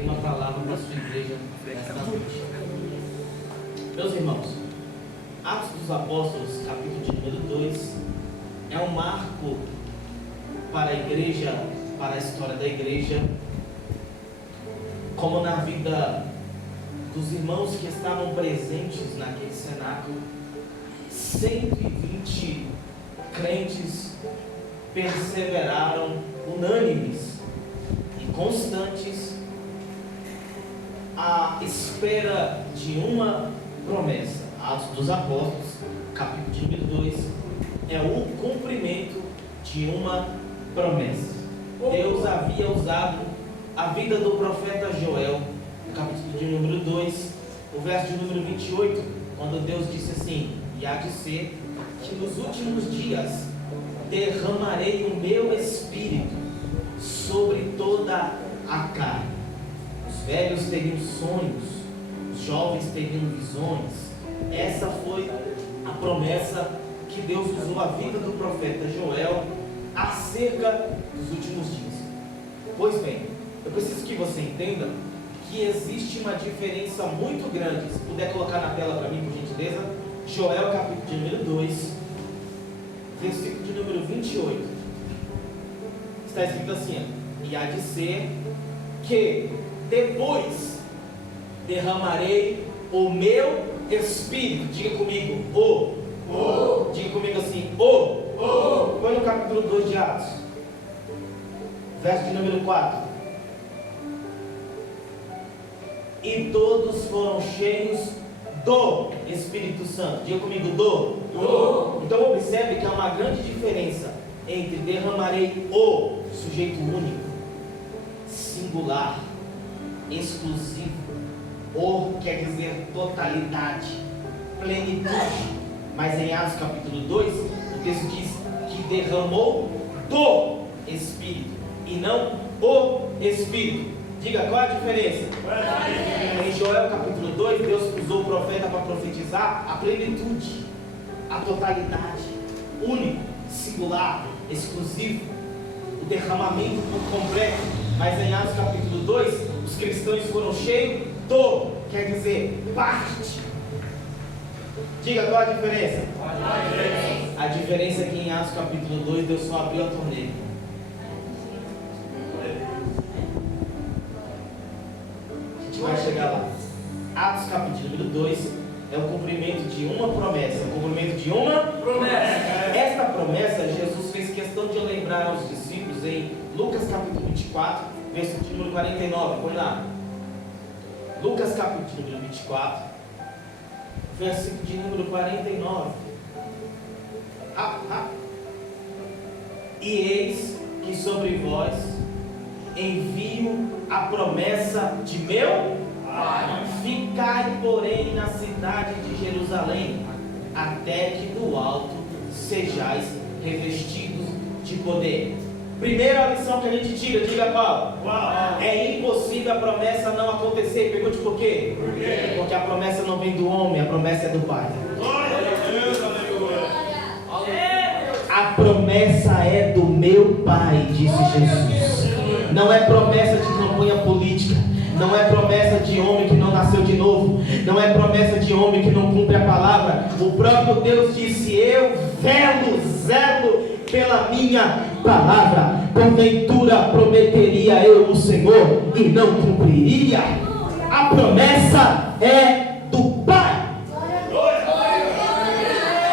tem uma palavra para a sua igreja nesta noite. Meus irmãos, Atos dos Apóstolos, capítulo de número 2, é um marco para a igreja, para a história da igreja, como na vida dos irmãos que estavam presentes naquele cenáculo. 120 crentes perseveraram unânimes e constantes à espera de uma promessa. Atos dos Apóstolos, capítulo de número 2, é o cumprimento de uma promessa. Deus havia usado a vida do profeta Joel, no capítulo de número 2, o verso de número 28, quando Deus disse assim: e há de ser que nos últimos dias derramarei o meu espírito sobre toda a carne. Os velhos teriam sonhos, os jovens teriam visões. Essa foi a promessa que Deus usou a vida do profeta Joel acerca dos últimos dias. Pois bem, eu preciso que você entenda que existe uma diferença muito grande. Se puder colocar na tela para mim, por gentileza, Joel capítulo de número 2, versículo de número 28. Está escrito assim: e há de ser que depois derramarei o meu espírito. Diga comigo, diga comigo assim, Põe no capítulo 2 de Atos, verso de número 4. E todos foram cheios do Espírito Santo. Diga comigo, do. Então observe que há uma grande diferença entre derramarei o, sujeito único, singular, exclusivo. O quer dizer totalidade, plenitude. Mas em Atos capítulo 2, o texto diz que derramou do Espírito e não o Espírito. Diga, qual é a diferença? Em Joel capítulo 2, Deus usou o profeta para profetizar a plenitude, a totalidade, único, singular, exclusivo, o derramamento por completo. Mas em Atos capítulo 2, os cristãos foram cheios do, quer dizer, parte. Diga, qual é a diferença? A diferença é que em Atos capítulo 2, Deus só abriu a torneira. Vai chegar lá. Atos capítulo número 2 é o cumprimento de uma promessa. O cumprimento de uma promessa. Esta promessa Jesus fez questão de lembrar aos discípulos em Lucas capítulo 24, versículo de número 49. Põe lá. Lucas capítulo número 24, versículo de número 49. E eis que sobre vós envio a promessa de meu Pai. Ficai, porém, na cidade de Jerusalém, até que do alto sejais revestidos de poder. Primeira lição que a gente tira, diga qual? É impossível a promessa não acontecer. Pergunte por quê? Por quê? Porque a promessa não vem do homem, a promessa é do Pai. Glória a Deus, aleluia. A promessa é do meu Pai, disse Jesus. Não é promessa de campanha política. Não é promessa de homem que não nasceu de novo. Não é promessa de homem que não cumpre a palavra. O próprio Deus disse: eu zelo pela minha palavra. Porventura prometeria eu o Senhor e não cumpriria? A promessa é do Pai.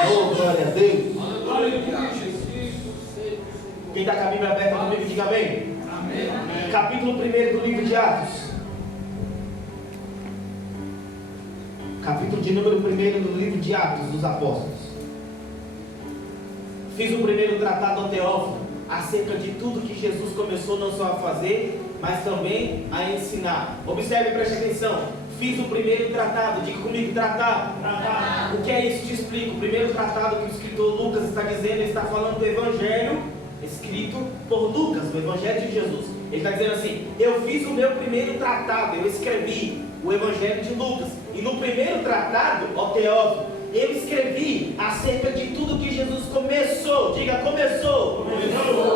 Oh, glória a Deus. Quem está com a Bíblia aberta comigo, diga amém. Amém. Capítulo 1 do livro de Atos. Capítulo de número 1 do livro de Atos dos Apóstolos. Fiz o primeiro tratado ao Teófilo acerca de tudo que Jesus começou não só a fazer, mas também a ensinar. Observe e preste atenção. Fiz o primeiro tratado. Diga comigo, tratado. O que é isso? Te explico. O primeiro tratado que o escritor Lucas está dizendo, ele está falando do Evangelho escrito por Lucas, o Evangelho de Jesus. Ele está dizendo assim: eu fiz o meu primeiro tratado, eu escrevi o Evangelho de Lucas. E no primeiro tratado, ó Teófilo, eu escrevi acerca de tudo que Jesus começou. Diga, começou.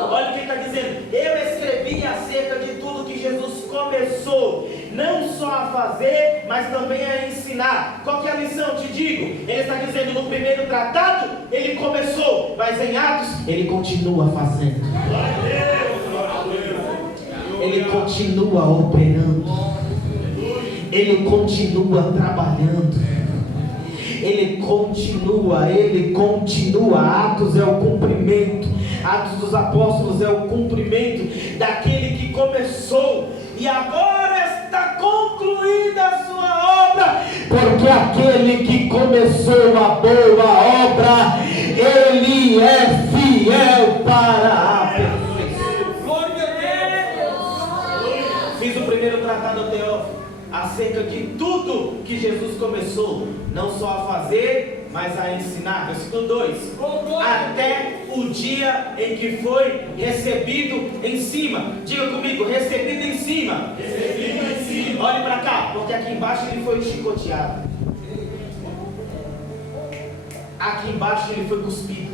Olha o que ele está dizendo. Eu escrevi acerca de tudo que Jesus começou. não só a fazer, mas também a ensinar. Qual que é a lição? Te digo, ele está dizendo, no primeiro tratado, ele começou, mas em Atos, ele continua fazendo. Ele continua operando. Ele continua trabalhando. Ele continua. Atos é o cumprimento. Atos dos Apóstolos é o cumprimento daquele que começou e agora está concluída a sua obra, porque aquele que começou a boa obra, ele é fiel para a perfeição. Glória a Deus. Fiz o primeiro tratado teórico acerca de tudo que Jesus começou, não só a fazer, mas a ensinar. Versículo 2: até o dia em que foi recebido em cima. Diga comigo, recebido em cima. Recebido em cima. Olhe para cá, porque aqui embaixo ele foi chicoteado. Aqui embaixo ele foi cuspido.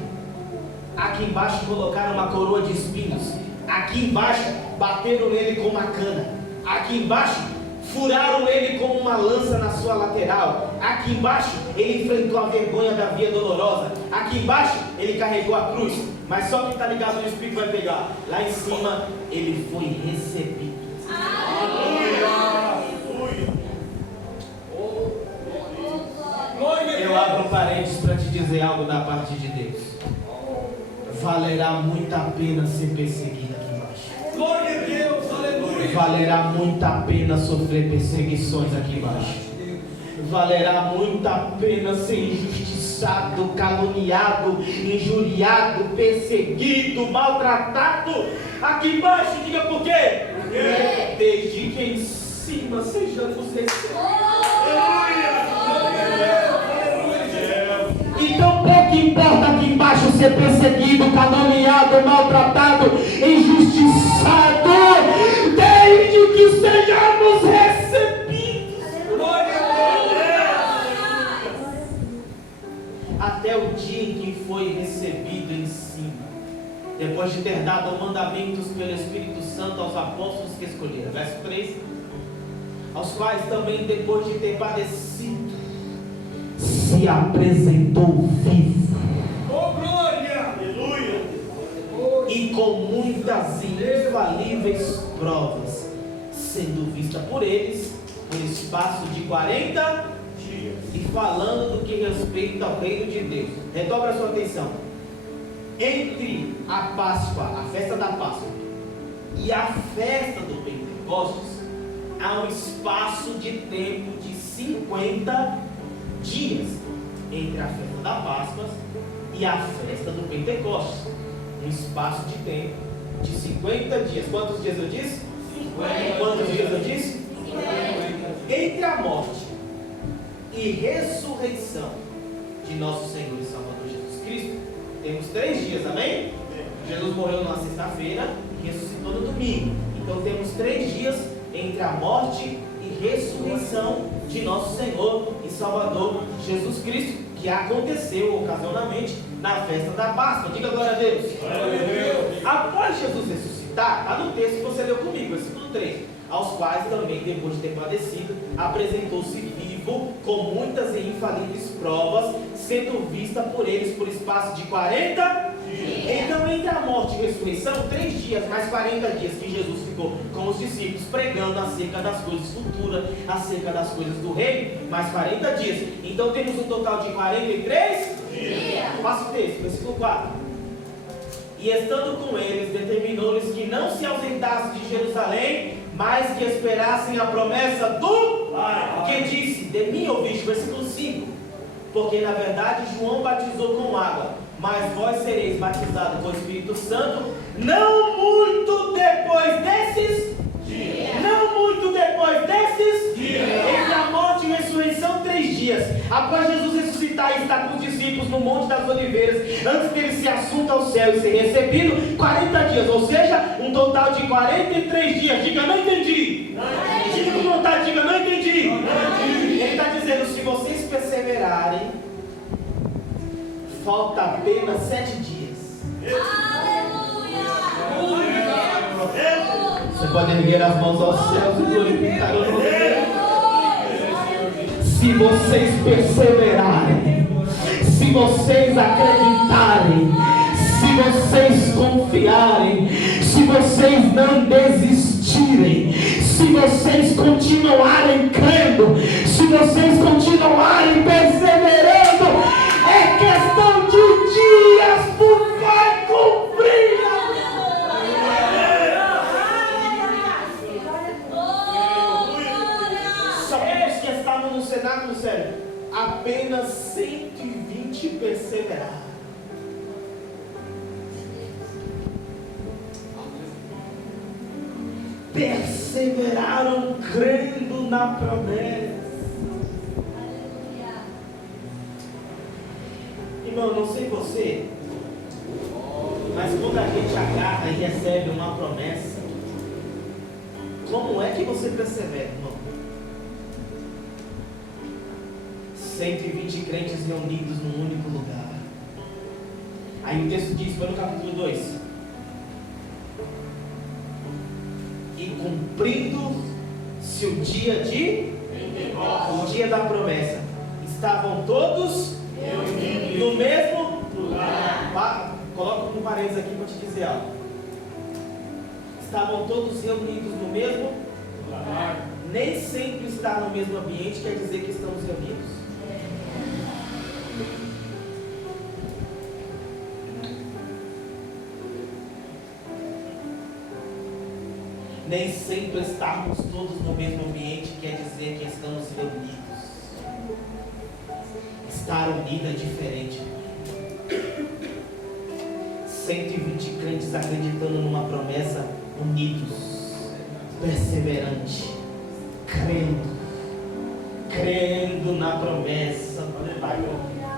Aqui embaixo colocaram uma coroa de espinhos. Aqui embaixo bateram nele com uma cana. Aqui embaixo furaram ele com uma lança na sua lateral. Aqui embaixo ele enfrentou a vergonha da via dolorosa. Aqui embaixo ele carregou a cruz. Mas só quem está ligado no Espírito vai pegar. Lá em cima ele foi recebido. Eu abro um parênteses para te dizer algo da parte de Deus. Valerá muito a pena ser perseguido aqui embaixo. Glória a Deus, aleluia. Valerá muito a pena sofrer perseguições aqui embaixo. Valerá muito a pena ser injustiçado, caluniado, injuriado, perseguido, maltratado aqui embaixo. Diga por quê? Desde que em cima sejamos recebidos. Então pouco importa aqui embaixo ser perseguido, caluniado, maltratado, injustiçado, desde que sejamos recebidos. Até o dia em que foi recebido em cima, depois de ter dado mandamentos pelo Espírito Santo aos apóstolos que escolheram. Verso 3: aos quais também, depois de ter padecido, se apresentou vivo. Oh, glória! Aleluia! E com muitas infalíveis provas, sendo vista por eles por espaço de 40 dias, e falando do que respeita ao reino de Deus. Redobra a sua atenção. Entre a Páscoa, a festa da Páscoa, e a festa do Pentecostes, há um espaço de tempo de 50 dias entre a festa da Páscoa e a festa do Pentecostes. Um espaço de tempo de 50 dias. Quantos dias eu disse? 50. Quantos dias eu disse? 50. Entre a morte e ressurreição de nosso Senhor e Salvador Jesus Cristo, temos 3 dias, amém? Jesus morreu na sexta-feira e ressuscitou no domingo. Então temos 3 dias entre a morte e ressurreição de nosso Senhor e Salvador Jesus Cristo, que aconteceu ocasionalmente na festa da Páscoa. Diga glória a Deus. Glória a Deus. Após Jesus ressuscitar, está no texto que você leu comigo, versículo 3: aos quais também, depois de ter padecido, apresentou-se vivo com muitas e infalíveis provas, sendo vista por eles por espaço de 40 dias. Então, entre a morte e a ressurreição, 3 dias mais 40 dias que Jesus ficou com os discípulos pregando acerca das coisas futuras, acerca das coisas do reino, mais 40 dias. Então temos um total de 43 dias. Passa o texto, versículo 4: e estando com eles, determinou-lhes que não se ausentassem de Jerusalém, mas que esperassem a promessa do Pai, que disse: de mim ouviste. Versículo 5: porque na verdade João batizou com água, mas vós sereis batizados com o Espírito Santo não muito depois desses dias. Não muito depois desses dias. Entre a morte e a ressurreição, 3 dias. Após Jesus ressuscitar e estar com os discípulos no Monte das Oliveiras, antes dele ser assunto ao céu e ser recebido, 40 dias, ou seja, um total de 43 dias. Diga, não entendi. Diga com vontade, diga, não entendi. Ele está dizendo: se vocês perseverarem, falta apenas 7 dias. Aleluia! Você pode erguer as mãos aos céus e glorificar o nome dele. Se vocês perseverarem, se vocês acreditarem, se vocês confiarem, se vocês não desistirem, se vocês continuarem crendo, se vocês continuarem perseverando, é questão de dias, porque vai cumprir. Sabemos que estamos no cenáculo, sério. Apenas 120 perseveraram. Perseveraram crendo na promessa. Irmão, não sei você, mas quando a gente agarra e recebe uma promessa, como é que você persevera, irmão? 120 crentes reunidos num único lugar. Aí o texto diz, foi no capítulo 2. E cumprindo-se o dia o dia da promessa, estavam todos no mesmo lugar. Coloca um parênteses aqui para te dizer algo. Estavam todos reunidos no mesmo lugar. Nem sempre estar no mesmo ambiente quer dizer que estamos reunidos. Nem sempre estarmos todos no mesmo ambiente quer dizer que estamos reunidos. Estar unido é diferente. 120 crentes acreditando numa promessa, unidos, perseverante, crendo na promessa.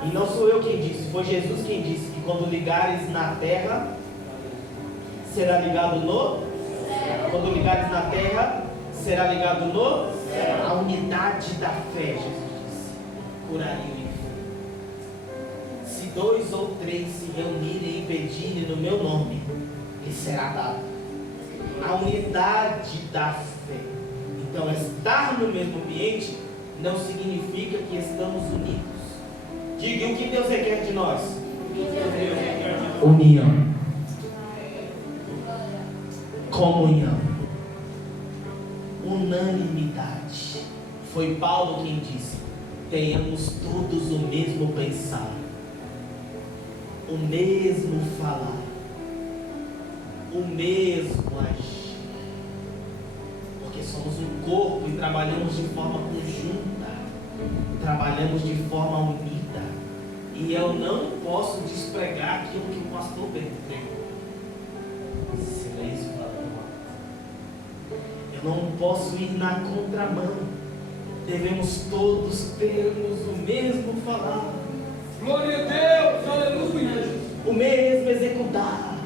E não sou eu quem disse, foi Jesus quem disse que quando ligares na terra, será ligado no... Quando ligares na terra, será ligado no céu. A unidade da fé, Jesus disse, curaria o enfermo. Se 2 ou 3 se reunirem e pedirem no meu nome, lhe será dado. A unidade da fé. Então, estar no mesmo ambiente não significa que estamos unidos. Diga o que Deus requer de nós: união, comunhão, unanimidade. Foi Paulo quem disse: tenhamos todos o mesmo pensar, o mesmo falar, o mesmo agir, porque somos um corpo e trabalhamos de forma conjunta, trabalhamos de forma unida. E eu não posso despregar aquilo que o pastor Bento pregou. Silêncio, falando. Eu não posso ir na contramão. Devemos todos termos o mesmo falar. Glória a Deus, aleluia. O mesmo executar,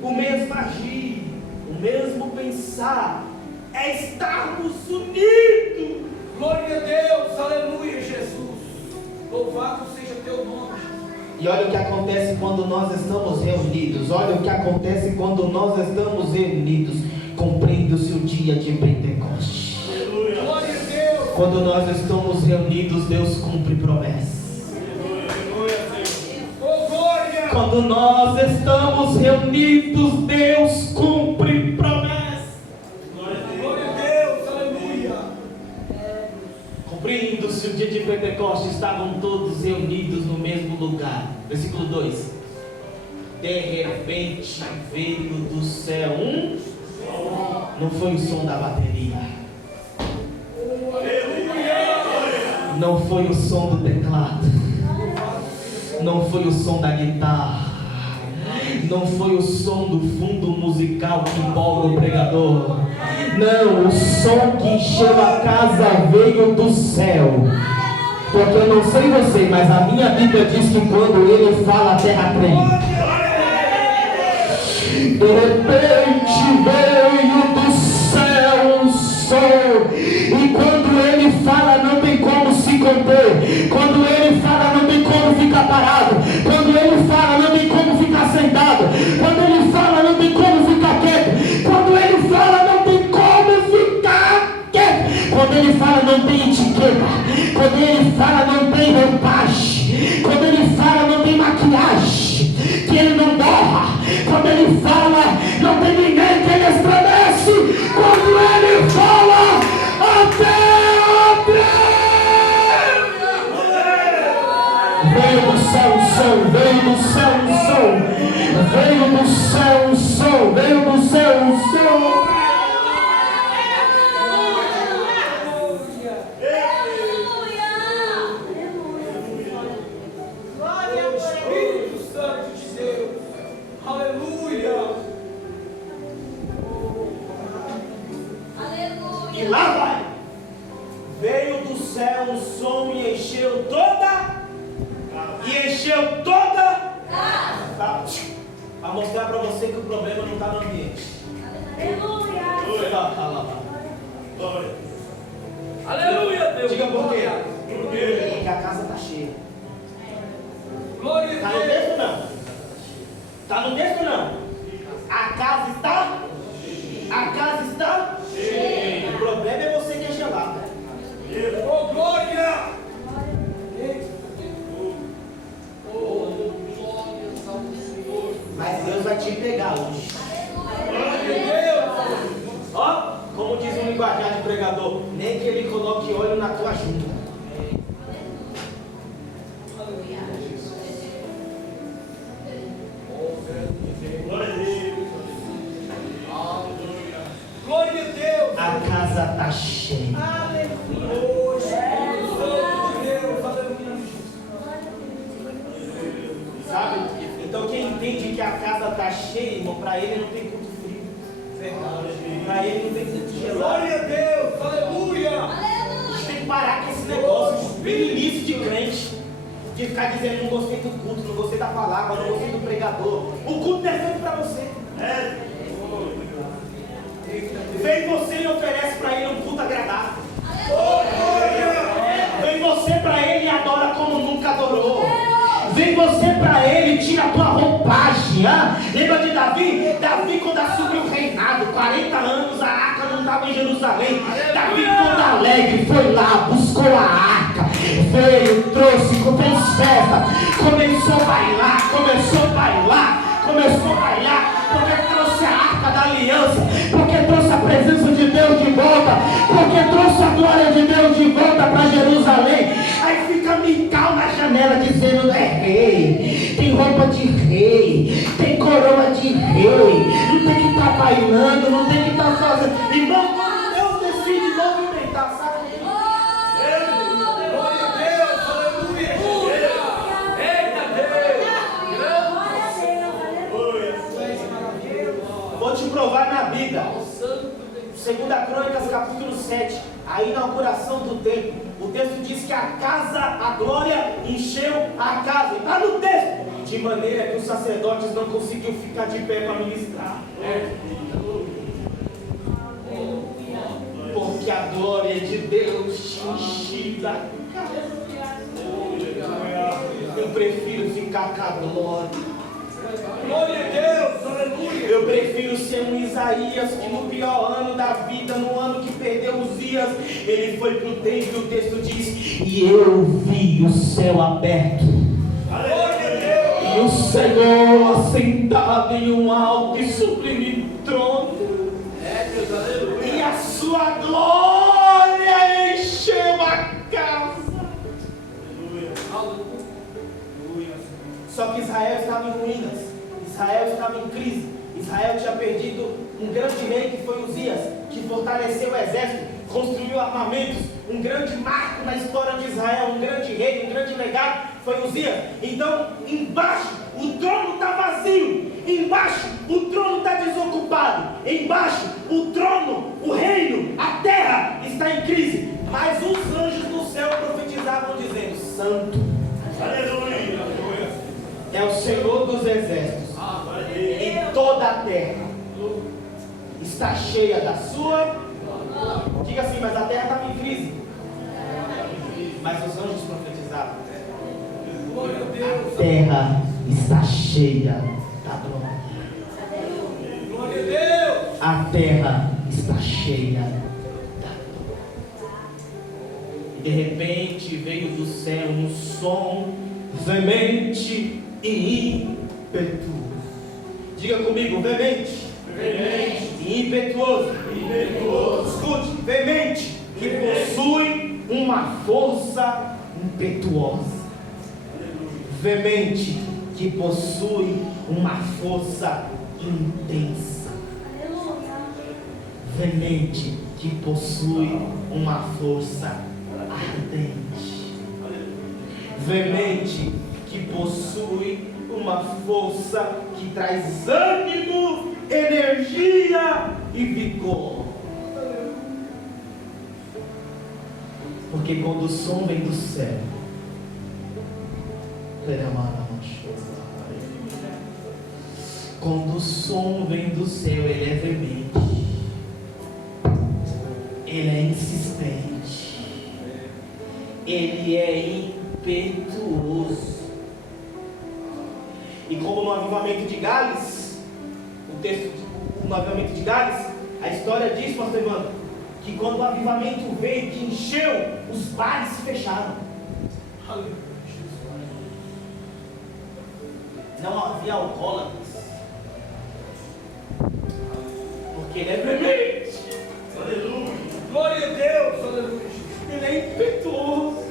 o mesmo agir, o mesmo pensar. É estarmos unidos. Glória a Deus, aleluia, Jesus. Louvado seja teu nome. E olha o que acontece quando nós estamos reunidos. Olha o que acontece quando nós estamos reunidos. Cumprindo-se o dia de Pentecostes. Aleluia. Glória a Deus. Quando nós estamos reunidos, Deus cumpre promessas. Oh, glória. Quando nós estamos reunidos, Deus cumpre promessas. Glória a Deus, aleluia. Cumprindo-se o dia de Pentecostes, estavam todos reunidos no mesmo lugar. Versículo 2. De repente veio do céu não foi o som da bateria, não foi o som do teclado, não foi o som da guitarra, não foi o som do fundo musical que empolga o pregador. Não, o som que encheu a casa veio do céu. Porque eu não sei você, mas a minha Bíblia diz que quando ele fala, a terra treme. De repente veio do céu o som. E quando ele fala, não tem como se conter. Quando ele fala, não tem como ficar parado. Quando ele fala, não tem como ficar sentado. Quando ele fala, não tem como ficar quieto. Quando ele fala, não tem Quando ele fala, não tem etiqueta. Quando ele fala, não tem roupagem. Quando ele fala, não tem maquiagem. Que ele não borra. Quando ele fala, não tem ninguém que ele estremece. Quando ele fala, até veio do céu um som, veio do céu um som, veio do céu um som, veio do céu um som. E lá vai. Veio do céu um som e encheu toda. E encheu toda. Para mostrar para você que o problema não está no ambiente. Aleluia. Aleluia, Deus. Diga por quê? Porque a casa está cheia. Glória Está a no Deus. texto não? Está no texto não? A casa está? A casa está? Cheia. O problema é você que é gelado. Oh, glória. Mas Deus vai te pegar hoje. Ó, como diz um linguajar de pregador, nem que ele coloque óleo na tua junta. Glória a Deus. A casa está cheia. Sabe? Então quem entende que a casa está cheia, irmão, para ele não tem culto frio. Para ele não tem culto gelado. Glória a Deus. Aleluia. A gente tem que parar com esse negócio início de crente. De ficar dizendo, não gostei do culto, não gostei da palavra, não gostei do pregador. O culto é feito para você. Vem você e oferece para ele um culto agradável. Vem você para ele e adora como nunca adorou. Vem você para ele e tira a tua roupagem. Lembra de Davi? Davi, quando assumiu o reinado, 40 anos, a arca não estava em Jerusalém. Davi, todo alegre, foi lá, buscou a arca. Veio, trouxe, fez festa. Começou a bailar, porque trouxe a arca da aliança, porque trouxe a presença de Deus de volta, porque trouxe a glória de Deus de volta para Jerusalém. Aí fica Mical na janela dizendo, é rei, tem roupa de rei, tem coroa de rei, não tem que estar bailando, não tem que estar fazendo. Irmão, quando Deus decide movimentar, sabe? Glória a Deus. Aleluia. Eita Deus. Vou te provar na Bíblia. 2 Crônicas, capítulo 7, a inauguração do templo. O texto diz que a glória encheu a casa. Está no texto. De maneira que os sacerdotes não conseguiam ficar de pé para ministrar. Porque a glória de Deus tinha enchido a casa. Eu prefiro ficar com a glória. Glória a Deus. Aleluia. Eu prefiro ser um Isaías que no pior ano da vida, no ano que perdeu Uzias, ele foi para o templo e o texto diz, e eu vi o céu aberto. Glória a Deus. E o Senhor assentado em um alto e sublime trono. Deus, aleluia. E a sua glória encheu a casa. Só que Israel estava em ruínas, Israel estava em crise, Israel tinha perdido um grande rei que foi Uzias, que fortaleceu o exército, construiu armamentos, um grande marco na história de Israel, um grande rei, um grande legado foi Uzias. Então, embaixo o trono está vazio, embaixo o trono está desocupado, embaixo o trono, o reino, a terra está em crise, mas os anjos do céu profetizavam dizendo, santo, aleluia, é o Senhor dos exércitos, e toda a terra está cheia da sua. Diga assim, mas a terra estava em crise, mas os anjos profetizavam, a terra está cheia da glória. Glória a Deus. A terra está cheia da glória. de repente veio do céu um som veemente e impetuoso. Diga comigo, veemente e impetuoso. Escute, veemente, que possui uma força impetuosa. Veemente, que possui uma força intensa. Veemente, que possui uma força ardente. Veemente, que possui uma força que traz ânimo, energia e vigor. Porque quando o som vem do céu, quando o som vem do céu, ele é veemente, ele é insistente, ele é impetuoso. E como no avivamento de Gales, no avivamento de Gales, a história diz, pastor Evandro, que quando o avivamento veio, que encheu, os bares se fecharam. Não havia alcoólatras, porque ele é veemente. Aleluia. Glória a Deus, aleluia. Ele é impetuoso.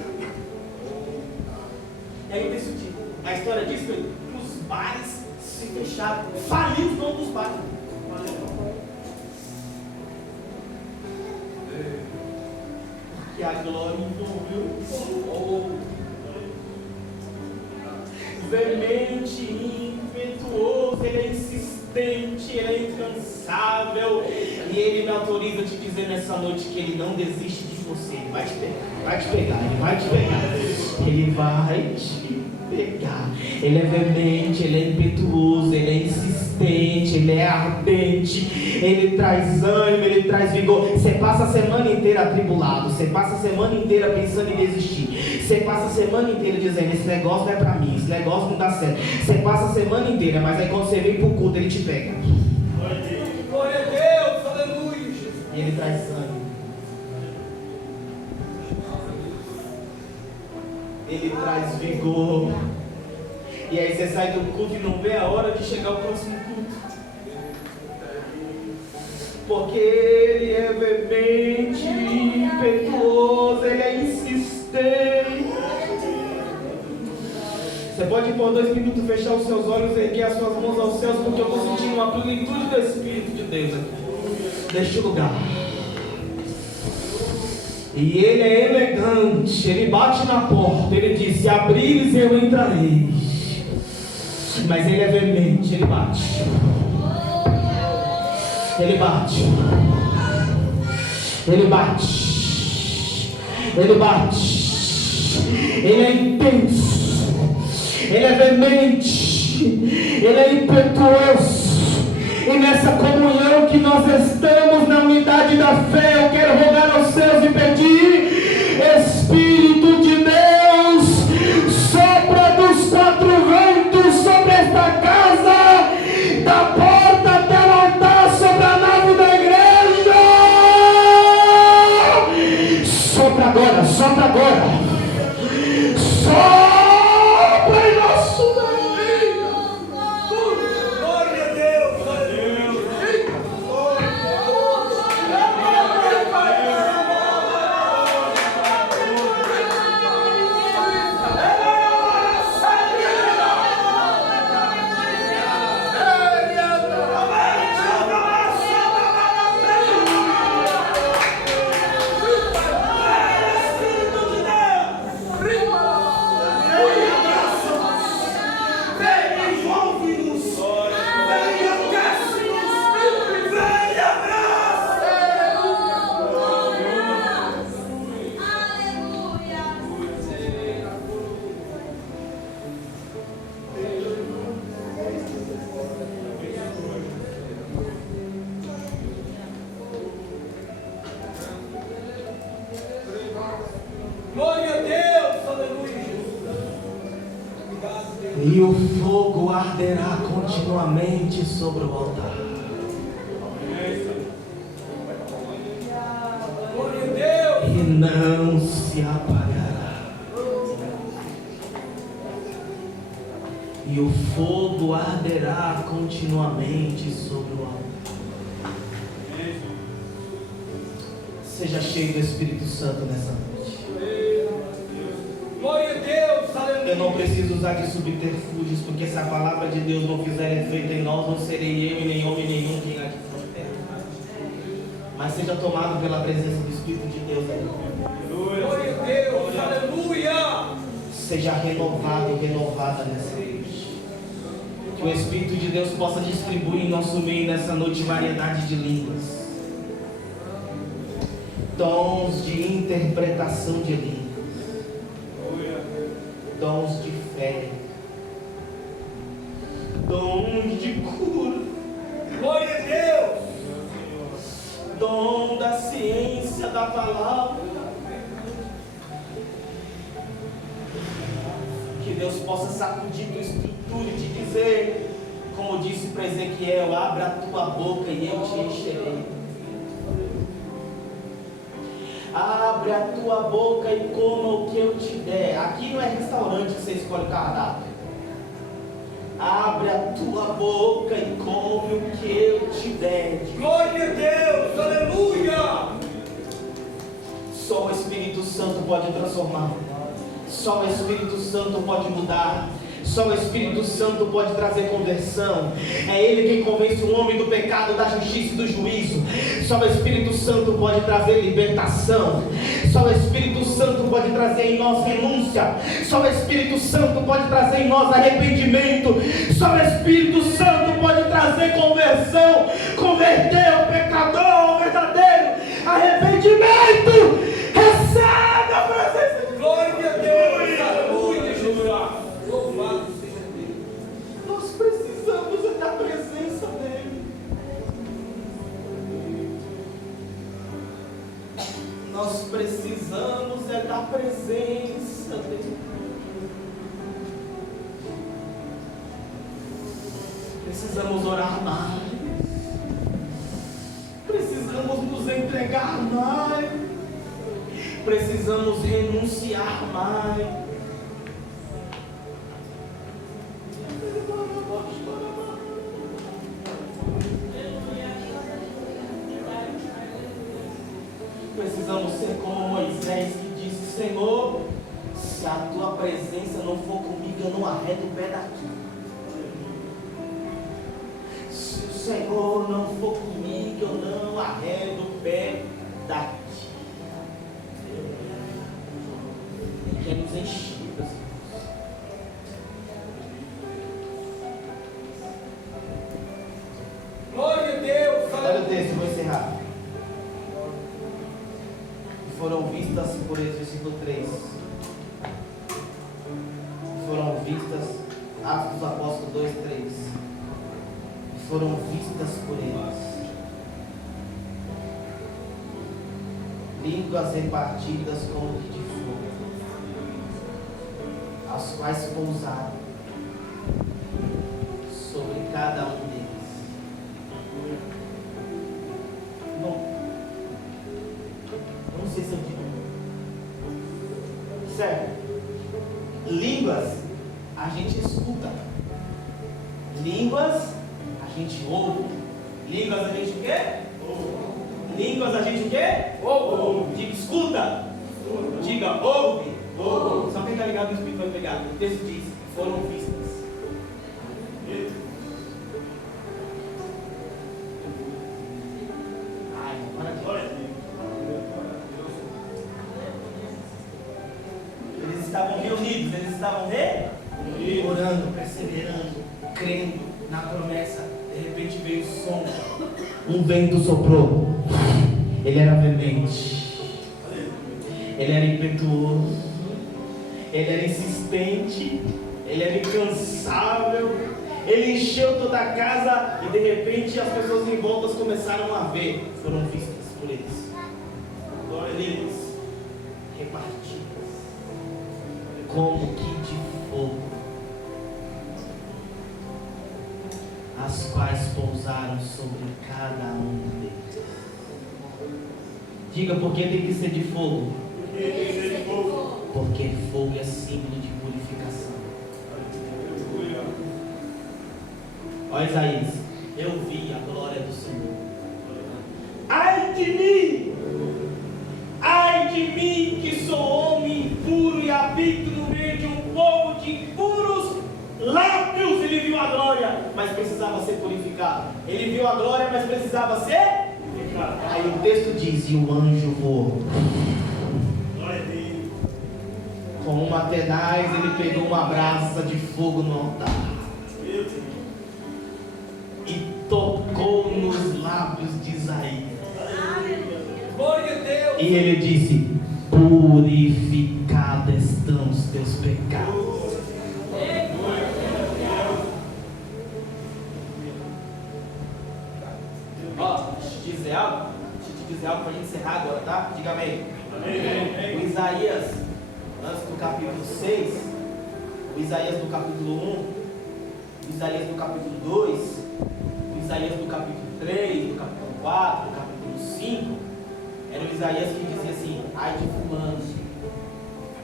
E aí decidiu. A história diz que os bares se fecharam. Faliu os donos dos bares. Porque a glória envolveu. Veemente, impetuoso, ele é insistente, ele é incansável. E ele me autoriza a te dizer nessa noite que ele não desiste de você. Ele vai te pegar, ele vai te pegar. Ele vai te pegar. Ele é veemente, ele é impetuoso, ele é insistente, ele é ardente, ele traz ânimo, ele traz vigor. Você passa a semana inteira atribulado, você passa a semana inteira pensando em desistir, você passa a semana inteira dizendo: esse negócio não é pra mim, esse negócio não dá certo. Você passa a semana inteira, mas aí quando você vem pro culto, ele te pega. Glória a Deus, aleluia. E ele traz ânimo, ele traz vigor. E aí você sai do culto e não vê a hora de chegar ao próximo culto. Porque ele é veemente, impetuoso, ele é insistente. Você pode por 2 minutos fechar os seus olhos e erguer as suas mãos aos céus, porque eu estou sentindo uma plenitude do Espírito de Deus aqui, neste lugar. E ele é elegante, ele bate na porta, ele diz: se abrires eu entrarei. Mas ele é veemente, ele bate. Ele bate. Ele bate. Ele bate. Ele é intenso. Ele é veemente. Ele é impetuoso. E nessa comunhão que nós estamos na unidade da fé, eu quero rogar aos céus e pedir: Espírito de Deus, sopra dos 4 ventos sobre esta casa, da porta até o altar, sobre a nave da igreja. Sopra agora, sopra agora. Sopra em nosso meio. Glória a Deus, aleluia. Glória a Deus, aleluia. Obrigado, Deus. E o fogo arderá continuamente sobre o altar. Glória a Deus. E não se apagará, e o fogo arderá continuamente sobre o altar. Seja cheio do Espírito Santo nessa noite. Glória a Deus, aleluia. Eu não preciso usar de subterfúgios, porque se a palavra de Deus não fizer efeito em nós, não serei eu e nem homem nenhum quem há de fazer. Mas seja tomado pela presença do Espírito de Deus. Glória a Deus, aleluia. Seja renovado e renovada nessa noite. Que o Espírito de Deus possa distribuir em nosso meio nessa noite variedade de línguas, dons de interpretação de línguas, dons de fé, dons de cura, Glória a Deus. dom da ciência da palavra. Que Deus possa sacudir tua estrutura e te dizer, como disse para Ezequiel: abra a tua boca e eu te encherei. Abre a tua boca e coma o que eu te der. Aqui não é restaurante que você escolhe o cardápio. Abre a tua boca e come o que eu te der. Glória a Deus, aleluia. Só o Espírito Santo pode transformar. Só o Espírito Santo pode mudar. Só o Espírito Santo pode trazer conversão. É Ele quem convence o homem do pecado, da justiça e do juízo. Só o Espírito Santo pode trazer libertação. Só o Espírito Santo pode trazer em nós renúncia. Só o Espírito Santo pode trazer em nós arrependimento. Só o Espírito Santo pode trazer conversão. Converter o pecador ao verdadeiro arrependimento. Recebe a presença de Deus. Glória a Deus, aleluia, Jesus. Louvado seja Deus. Nós precisamos da presença dEle. Nós precisamos da presença dEle. Precisamos orar mais. Precisamos nos entregar mais. Precisamos renunciar mais. Precisamos ser como Moisés, que disse: Senhor, se a tua presença não for comigo, eu não arredo o pé daqui. Se o Senhor não for comigo, eu não arredo o pé daqui. Ele quer nos encher, meus irmãos. Glória a Deus, Olha o texto, vou encerrar. Foram vistas por eles, versículo 3. Foram vistas, Atos dos Apóstolos 2, 3. Foram vistas por eles línguas repartidas como que de fogo, as quais pousaram sobre cada um deles. Bom, não sei se eu digo certo. Línguas a gente escuta, línguas a gente ouve, línguas a gente o quê? Línguas a gente o quê? Ouve. Diga escuta. Diga ouve. Só quem está ligado no Espírito vai pegar. O texto diz: foram vistas. Ai, para aqui. Eles estavam reunidos, eles estavam orando, perseverando, crendo na promessa. De repente veio o som. Um vento soprou. Ele era veemente. Ele era impetuoso. Ele era insistente. Ele era incansável. Ele encheu toda a casa. E de repente as pessoas em volta começaram a ver. Foram vistas por eles. Glória a Deus. Repartidas como que de fogo, as quais pousaram sobre cada um deles. Diga, por que tem que ser de fogo? porque fogo é símbolo de purificação. Olha Isaías, eu vi a glória do Senhor. Ai de mim que sou homem impuro e habito no meio de um povo de impuros lábios. Ele viu a glória, mas precisava ser purificado. Ele viu a glória, mas precisava ser purificado. Aí o texto diz, e o anjo voou. Com uma tenaz ele pegou uma brasa de fogo no altar e tocou nos lábios de Isaías. Glória a Deus. E ele disse, purificados estão os teus pecados. Ó, deixa eu te dizer algo para a gente encerrar agora, tá? Diga amém. O Isaías, antes do capítulo 6, o Isaías do capítulo 1, o Isaías do capítulo 2, o Isaías do capítulo 3, do capítulo 4, do capítulo 5, era o Isaías que dizia assim, ai de fulano,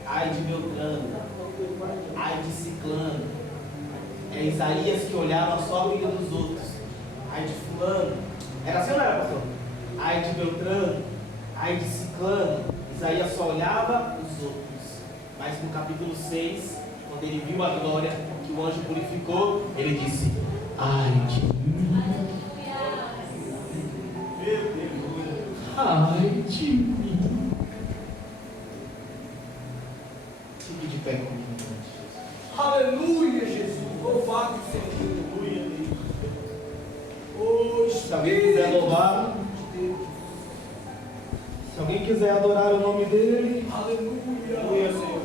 ai de Beltrano, ai de Ciclano. É Isaías que olhava só a vida dos outros, ai de fulano. Era assim ou não era, pastor? Ai de Beltrano, ai de Ciclano. Isaías só olhava os outros. Mas no capítulo 6, quando ele viu a glória que o anjo purificou, ele disse, ai de mim. Ai de mim. Fique de pé comigo, Jesus. Aleluia, Jesus. Louvado seja. Se alguém quiser louvar, se alguém quiser adorar o nome dele, aleluia, Senhor.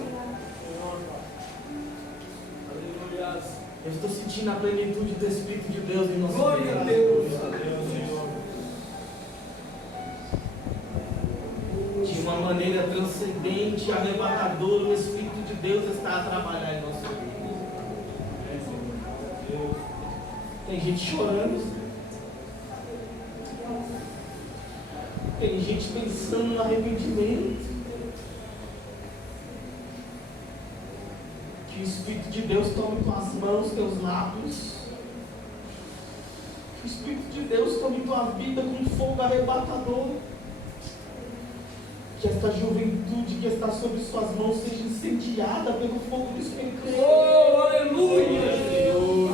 Aleluia. Eu estou sentindo a plenitude do Espírito de Deus em nosso Glória meio. a Deus. Senhor. De uma maneira transcendente, arrebatadora, o Espírito de Deus está a trabalhar em nosso meio. Tem gente chorando. Tem gente pensando no arrependimento. Que o Espírito de Deus tome tuas mãos, teus lábios. Que o Espírito de Deus tome tua vida com fogo arrebatador. Que esta juventude que está sob suas mãos seja incendiada pelo fogo do Espírito. Oh, aleluia, Senhor.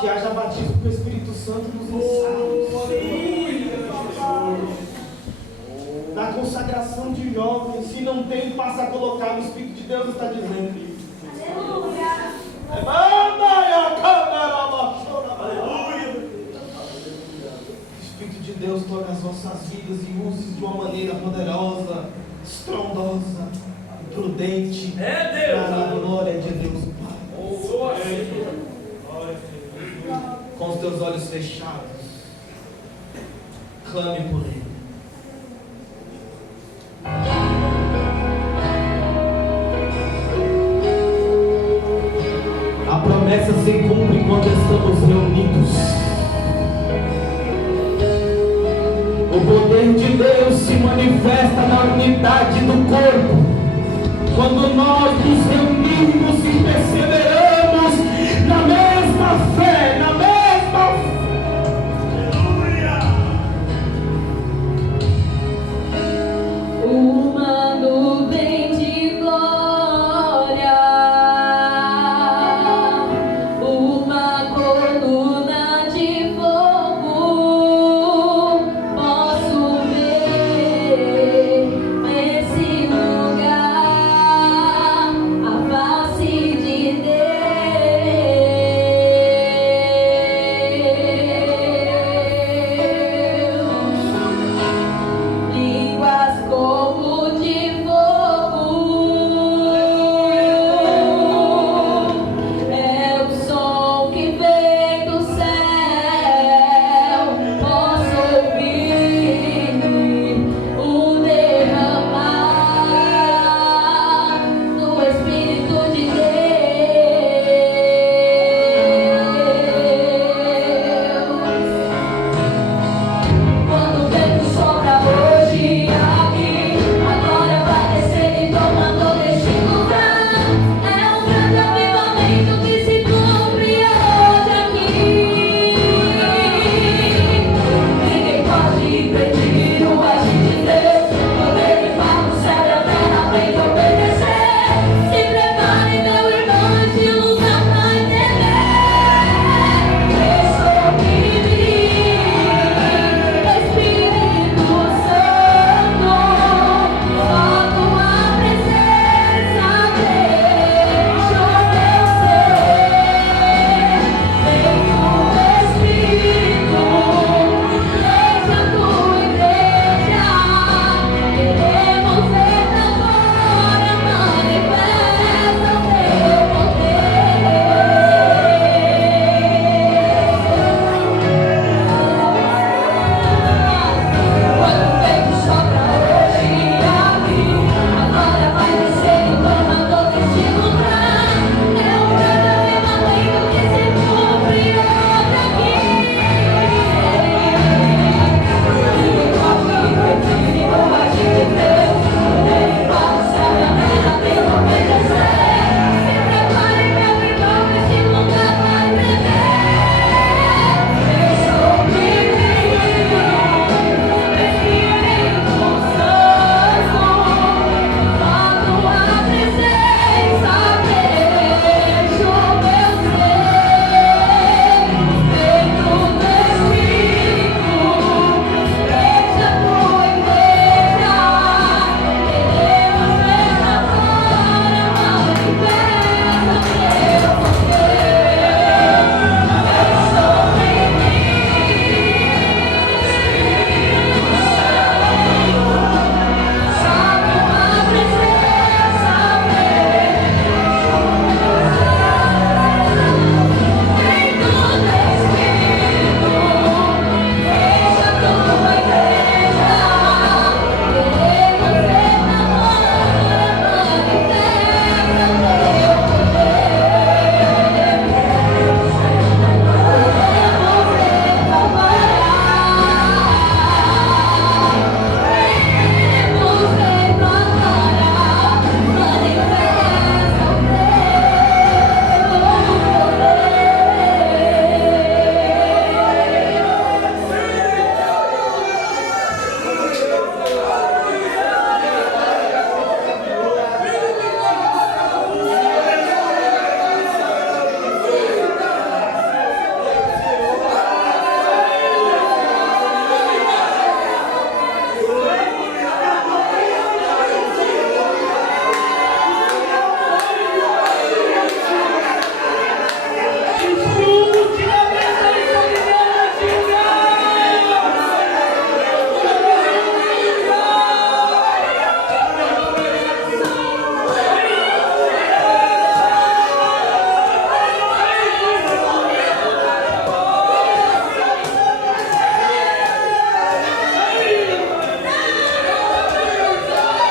Que haja batismo com o Espírito Santo nos ensaios. Na consagração de jovens, se não tem, passa a colocar. O Espírito de Deus está dizendo. Aleluia. O Espírito de Deus toca as nossas vidas e use de uma maneira poderosa, estrondosa, prudente, para a glória de Deus, Pai. Com os teus olhos fechados, clame por Ele. A promessa se cumpre quando estamos reunidos. O poder de Deus se manifesta na unidade do corpo. Quando nós nos reunimos e perseveramos na mesma fé, na mesma uma nuvem de glória, uma coluna de fogo, posso ver nesse lugar a face de Deus.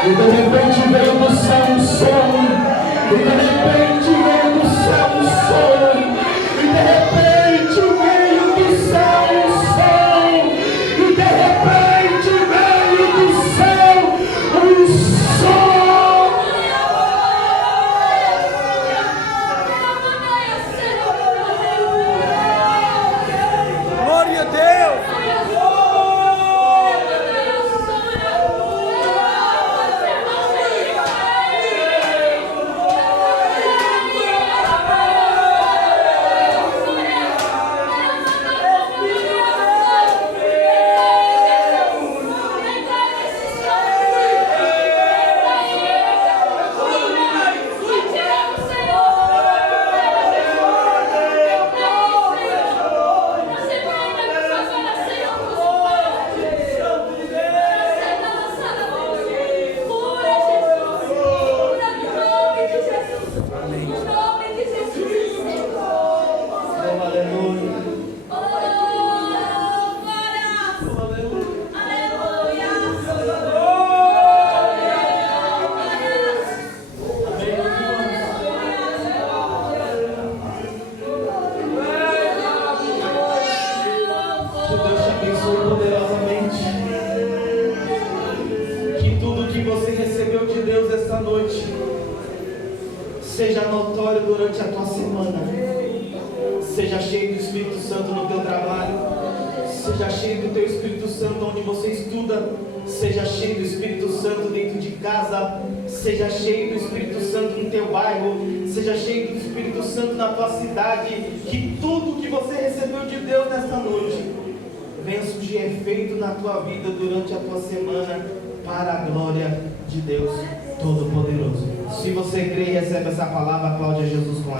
E de repente veio do céu um som. E de repente veio do céu um som. E de repente veio do céu um som. E de repente veio do céu um som. Glória a Deus. Seja notório durante a tua semana. Seja cheio do Espírito Santo no teu trabalho. Seja cheio do teu Espírito Santo onde você estuda. Seja cheio do Espírito Santo dentro de casa. Seja cheio do Espírito Santo no teu bairro. Seja cheio do Espírito Santo na tua cidade. Que tudo que você recebeu de Deus nesta noite venha surgir efeito na tua vida durante a tua semana, para a glória de Deus Todo-Poderoso. Se você crê e recebe essa palavra, aplaude a Jesus com a